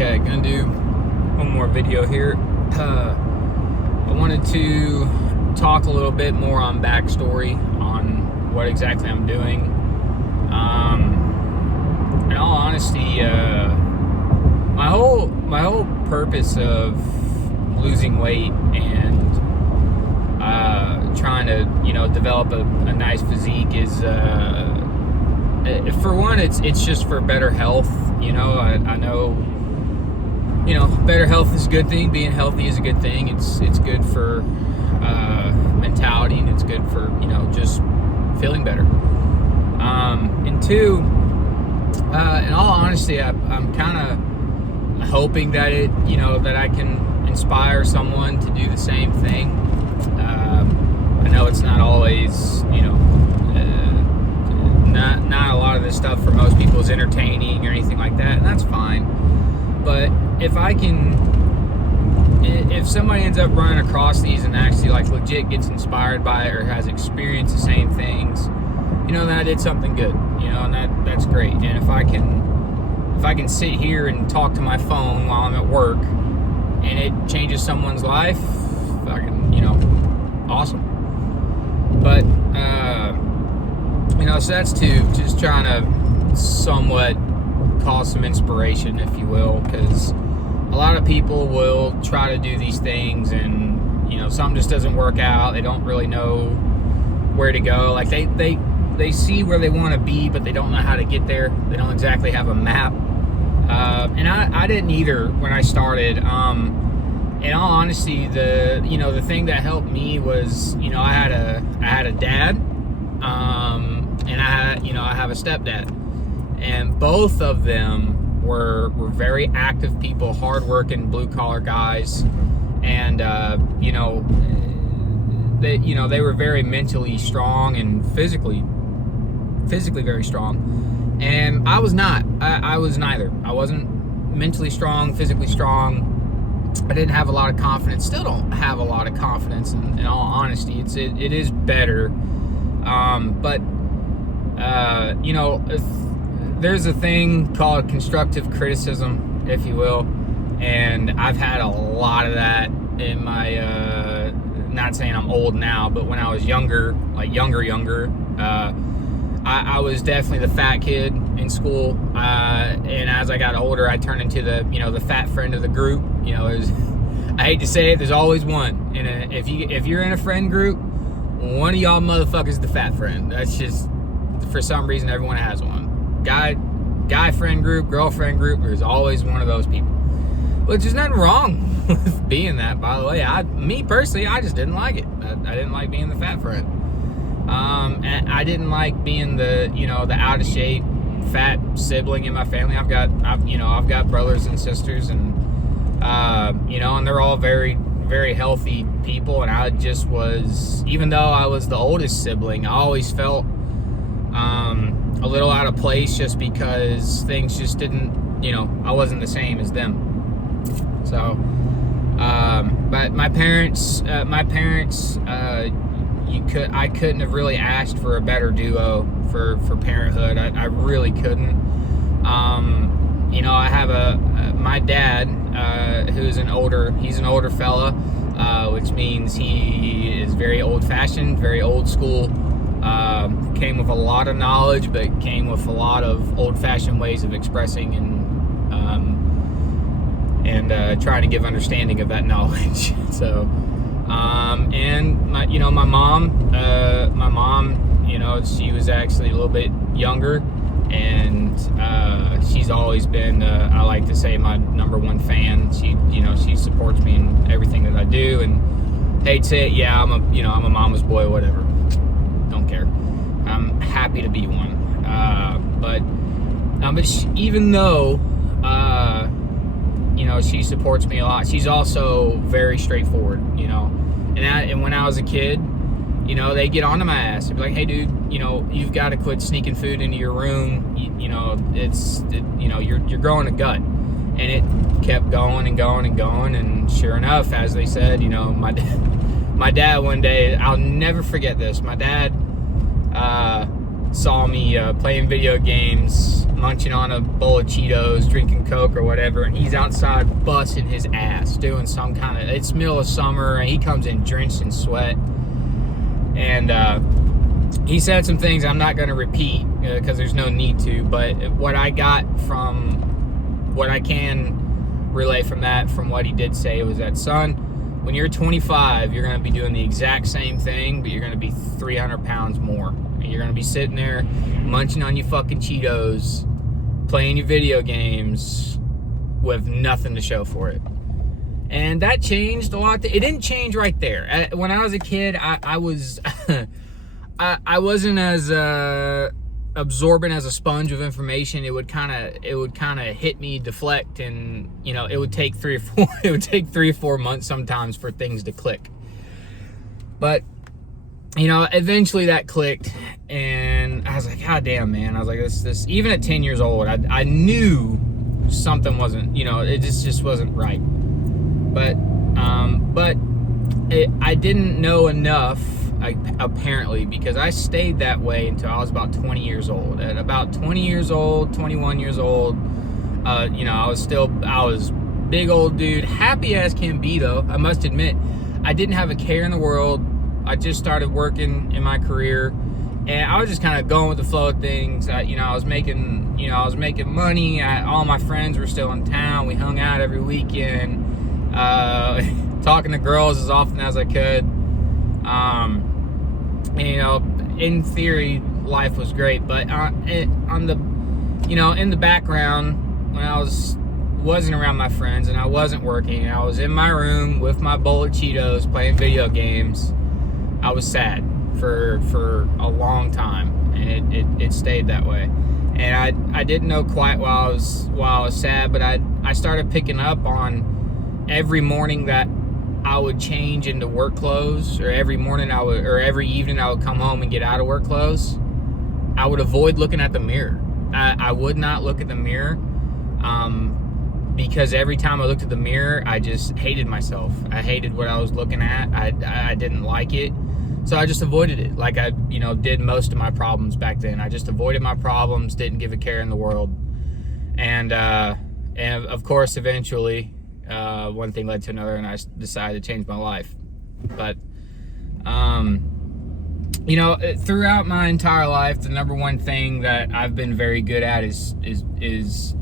Okay, gonna do one more video here. I wanted to talk a little bit more on backstory on what exactly I'm doing. In all honesty, my whole purpose of losing weight and trying to develop a nice physique is for one, it's just for better health. I know better health is a good thing. Being healthy is a good thing. It's good for mentality, and it's good for just feeling better. And two, in all honesty, I'm kind of hoping that that I can inspire someone to do the same thing. I know it's not always not a lot of this stuff for most people is entertaining or anything like that, and that's fine. But if somebody ends up running across these and actually legit gets inspired by it or has experienced the same things, then I did something good, and that's great. And if I can sit here and talk to my phone while I'm at work and it changes someone's life, awesome. But so that's two, just trying to somewhat cause some inspiration, if you will, because a lot of people will try to do these things and something just doesn't work out. They don't really know where to go. They see where they want to be, but they don't know how to get there. They don't exactly have a map. And I didn't either when I started. In all honesty, the thing that helped me was I had a dad, and I have a stepdad, and both of them were very active people, hardworking, blue collar guys, and they were very mentally strong and physically very strong, and I was not. I was neither. I wasn't mentally strong, physically strong. I didn't have a lot of confidence. Still don't have a lot of confidence. In all honesty, it is better. But there's a thing called constructive criticism, if you will, and I've had a lot of that in my. Not saying I'm old now, but when I was younger, I was definitely the fat kid in school, and as I got older, I turned into the fat friend of the group. I hate to say it, there's always one. And if you're in a friend group, one of y'all motherfuckers is the fat friend. That's just, for some reason, everyone has one. Guy friend group, girlfriend group, there's always one of those people. Which is nothing wrong with being that, by the way. Me personally, I just didn't like it. I didn't like being the fat friend. And I didn't like being the out of shape fat sibling in my family. I've got brothers and sisters, and and they're all very, very healthy people, and I just was, even though I was the oldest sibling, I always felt a little out of place, just because things just didn't, I wasn't the same as them. So but my parents I couldn't have really asked for a better duo for parenthood. I really couldn't. I have my dad, he's an older fella, which means he is very old-fashioned, very old school. Came with a lot of knowledge, but came with a lot of old-fashioned ways of expressing and trying to give understanding of that knowledge. So, and my mom, she was actually a little bit younger, and she's always been, I like to say, my number one fan. She supports me in everything that I do, and hate to say it, yeah, I'm a mama's boy, whatever. Don't care. I'm happy to be one. But even though, she supports me a lot, she's also very straightforward, and when I was a kid, they get onto my ass. They'd be like, hey dude, you've got to quit sneaking food into your room. You're growing a gut. And it kept going and going and going, and sure enough, as they said, my dad one day, I'll never forget this. My dad saw me playing video games, munching on a bowl of Cheetos, drinking Coke or whatever, and he's outside busting his ass, doing some kind of, it's middle of summer, and he comes in drenched in sweat. And he said some things I'm not going to repeat because there's no need to, but what I got from, what I can relay from that, from what he did say, was that, son, when you're 25, you're going to be doing the exact same thing, but you're going to be 300 pounds more. And you're going to be sitting there munching on your fucking Cheetos, playing your video games with nothing to show for it. And that changed a lot. It didn't change right there. When I was a kid, I was I wasn't as absorbent as a sponge of information. It would kind of hit me, deflect, and it would take 3 or 4 months sometimes for things to click. But eventually that clicked, and I was like, God damn, man. I was like, this even at 10 years old, I knew something wasn't, it just wasn't right. But I didn't know enough, apparently, because I stayed that way until I was about 20 years old. At about 20 years old, 21 years old, I was big old dude, happy as can be, though. I must admit, I didn't have a care in the world. I just started working in my career, and I was just kind of going with the flow of things. I was making money. All my friends were still in town. We hung out every weekend, talking to girls as often as I could. In theory, life was great, but in the background, when I wasn't around my friends and I wasn't working, I was in my room with my bowl of Cheetos playing video games. I was sad for a long time, and it stayed that way. And I didn't know quite why I was sad, but I started picking up on every morning that I would change into work clothes, or every evening I would come home and get out of work clothes, I would avoid looking at the mirror. I would not look at the mirror, because every time I looked at the mirror, I just hated myself. I hated what I was looking at. I didn't like it. So I just avoided it, like I did most of my problems back then. I just avoided my problems, didn't give a care in the world. And of course, eventually, one thing led to another, and I decided to change my life. But throughout my entire life, the number one thing that I've been very good at is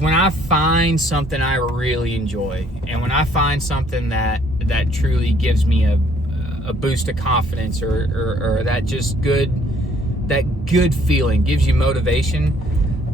when I find something I really enjoy, and when I find something that truly gives me a boost of confidence, or that just good feeling, gives you motivation.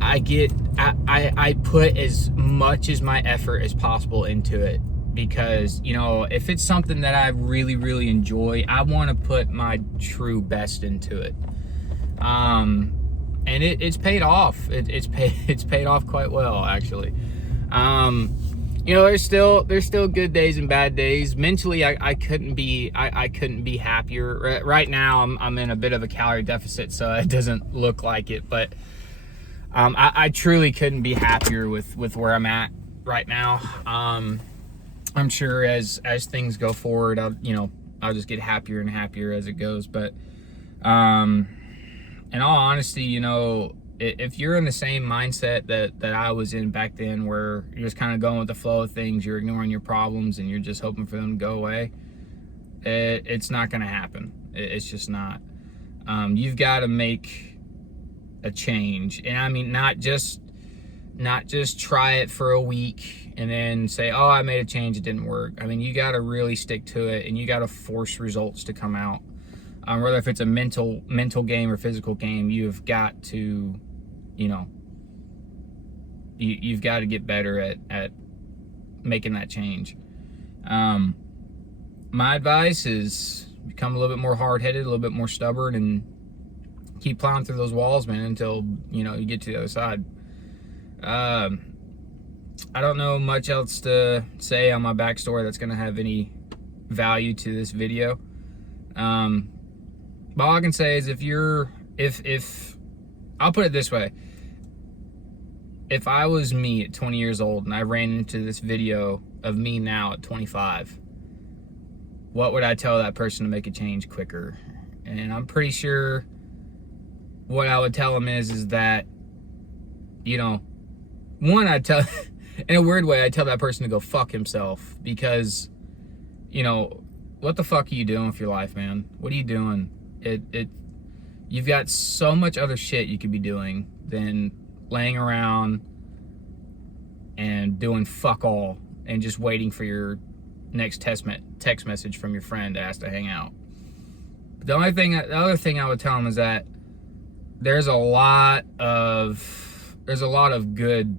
I put as much as my effort as possible into it, because if it's something that I really, really enjoy, I want to put my true best into it. And it's paid off. It's paid off quite well, actually. There's still good days and bad days. Mentally, I couldn't be happier. Right now, I'm in a bit of a calorie deficit, so it doesn't look like it, but I truly couldn't be happier with where I'm at right now. I'm sure as things go forward, I'll just get happier and happier as it goes. But in all honesty, if you're in the same mindset that I was in back then, where you're just kind of going with the flow of things, you're ignoring your problems, and you're just hoping for them to go away, it's not going to happen. It's just not. You've got to make a change, and I mean not just try it for a week and then say, oh, I made a change, it didn't work. I mean, you got to really stick to it, and you got to force results to come out. Whether if it's a mental game or physical game, you've got to, you've got to get better at making that change. My advice is become a little bit more hard-headed, a little bit more stubborn, and keep plowing through those walls, man, until you get to the other side. I don't know much else to say on my backstory that's going to have any value to this video. But all I can say is, if I'll put it this way, if I was me at 20 years old and I ran into this video of me now at 25, what would I tell that person to make a change quicker? And I'm pretty sure what I would tell him is that, you know, one, I tell, in a weird way, I tell that person to go fuck himself, because, you know, what the fuck are you doing with your life, man? What are you doing? You've got so much other shit you could be doing than laying around and doing fuck all and just waiting for your next text message from your friend to ask to hang out. The other thing I would tell him is that there's a lot of good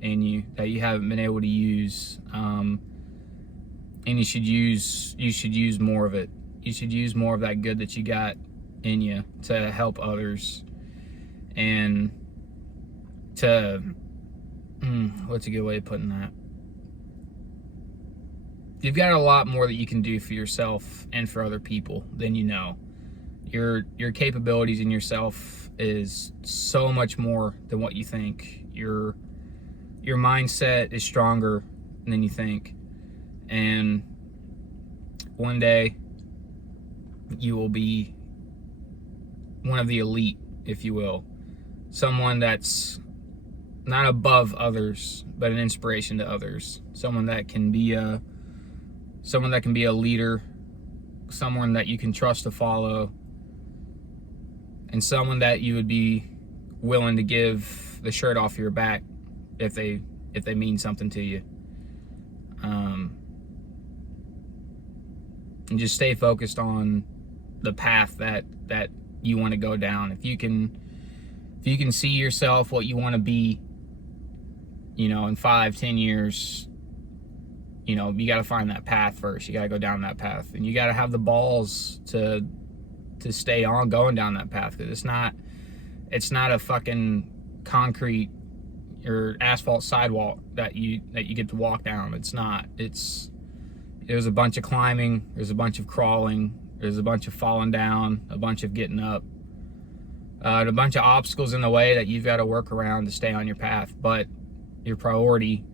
in you that you haven't been able to use, and you should use more of it. You should use more of that good that you got in you to help others, and to what's a good way of putting that? You've got a lot more that you can do for yourself and for other people than you know. Your capabilities in yourself is so much more than what you think. Your mindset is stronger than you think, and one day you will be one of the elite, if you will. Someone that's not above others, but an inspiration to others. Someone that can be a leader, someone that you can trust to follow, and someone that you would be willing to give the shirt off your back if they mean something to you. And just stay focused on the path that you want to go down. If you can see yourself what you want to be, you know, in 5-10 years, you know, you got to find that path first. You got to go down that path, and you got to have the balls to stay on going down that path, because it's not a fucking concrete or asphalt sidewalk that you get to walk down. It's not. There's a bunch of climbing, there's a bunch of crawling, there's a bunch of falling down, a bunch of getting up, and a bunch of obstacles in the way that you've got to work around to stay on your path. But your priority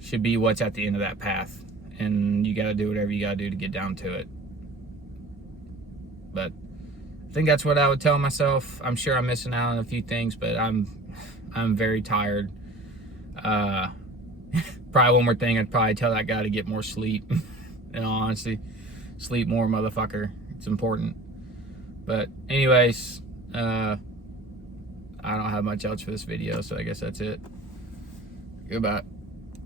should be what's at the end of that path, and you got to do whatever you got to do to get down to it. But I think that's what I would tell myself. I'm sure I'm missing out on a few things, but I'm very tired. Probably one more thing, I'd probably tell that guy to get more sleep. In all honesty, sleep more, motherfucker. It's important. But anyways, I don't have much else for this video, so I guess that's it. Goodbye.